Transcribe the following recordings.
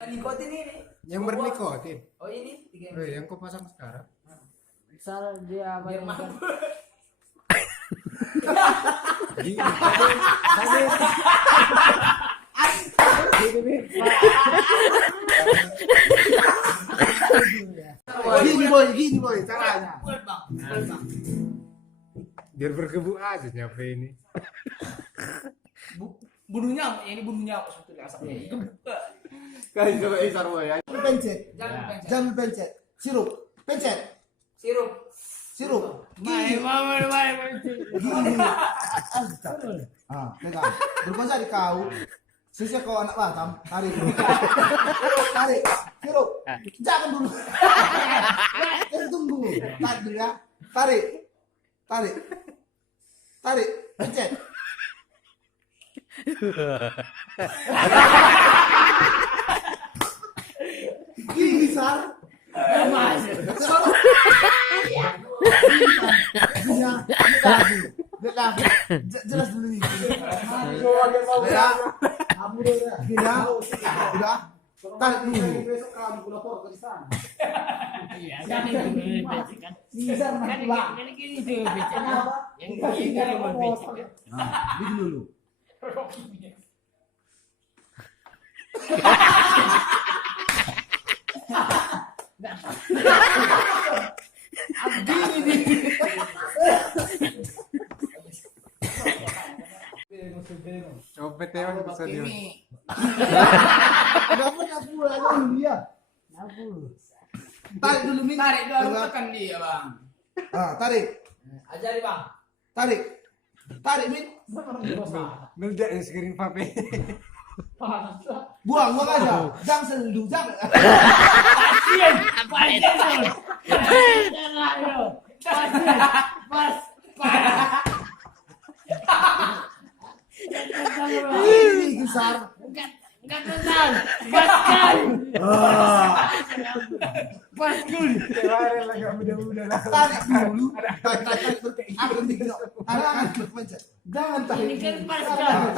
Nikotin ini. Yang bernikotin. Oh ini. Yang kau pasang sekarang. Salah dia Biar bayangkan. mampu. Gini boy, caranya. Bang. Biar berkebu aja nyampe ini. Bunuh nyamuk, ini bunuh nyamuk sebetulnya asapnya. Kali coba isar boy. Pencet. Jangan pencet. Jangan pencet. Sirup. Pencet. Sirup. Sirup. Mai, mai. Gini. Ah, pegang. Berkuasa di kau. Sisa kau anak Batam. Tarik. Tarik. Sirup. Jangan dulu. Tunggu. Tarik dulu ya. Tarik. Tarik. Tarik. Pencet. Gini sar. Jelas dulu nih. Ya. Udah. Tarik dulu. Besok kamu lapor ke sana. Iya, kan ini kan. Kan gini tuh beceknya. Yang ini mau becek. Nah, bikin dulu. Copet ya bisa dia. Kenapa nyapu lagi dia? Tarik dulu nih. Tarik dulu, tekan dia bang. Ah, tarik. Ajari bang. Tarik. Tarik Min. Nunda screen pape. Buang aja. Jangan selu, jangan. Pasien. Ini besar. Enggak kenal. Pascal. Pascal. Kemarin lagi muda-muda lah. Tarik dulu. Tarik. Akan dikira. Tarik berpencet. Jangan tarik. Ini kan Pascal.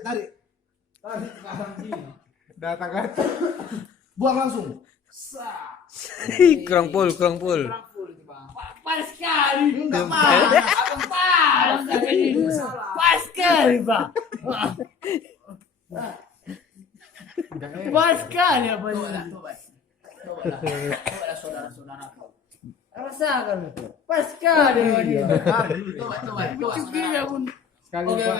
Tarik. Datang kan. Buang langsung. Kurang pul. Kurang full itu bang. Pascal. Enggak mau. Abang Pascal, Pak. Pascal ya, Pak. Coba saudara-saudara kau. Rasakan. Pascal ya. Coba. Cukupnya pun. Sekali Oke. Pak.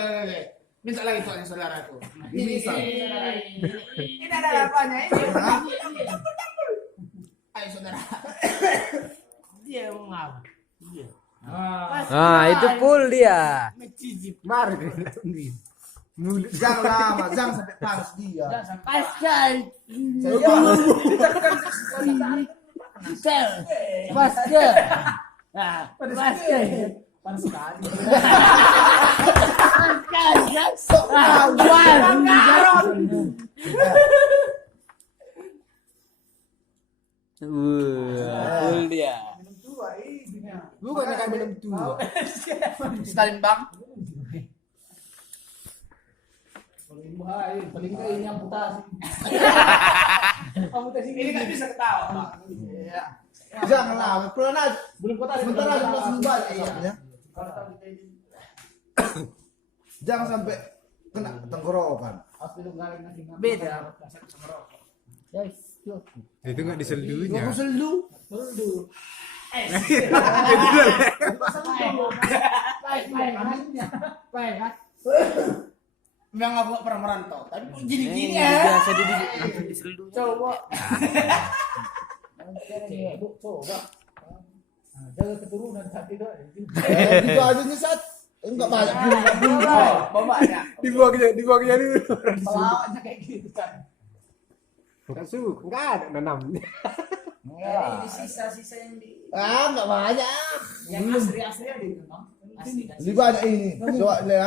Minta lagi soalnya saudaraku. Ini besar. Ini ada apanya ini? Ayo saudara. Dia mau ngapa? Dia. Nah, itu full dia. Mencicip. Mari. Jangan lama. Jangan sampai panas dia. Pascal. Pascal. Nah, Pascal. Panas sekali. Full dia. Bukan akan minum tua. Sekali bang. Paling enggak ini amputasi. Ini kan bisa ketawa bang. Jangan lama. Pelan aja. Belum kota Sebentar lagi langsung balik ya. Jangan sampai kena tenggorokan. Beda. Itu enggak diseldunya. Gak selu. Memang aku nggak pernah merantau. Tapi kok gini-gini Ini ya. biasa langsung diseldu. Coba. Coba. Jaga keturunan saat itu. Gitu aja nih Sat. Enggak banyak. Bapaknya. Dibuangnya dulu. Pelawaknya kayak gitu kan. Enggak suka, enggak ada nanamnya. Ini sisa-sisa yang di Ah, enggak banyak. yang asli-asli ada itu bang. Asli kan. Lebih banyak ini. Coba lihat.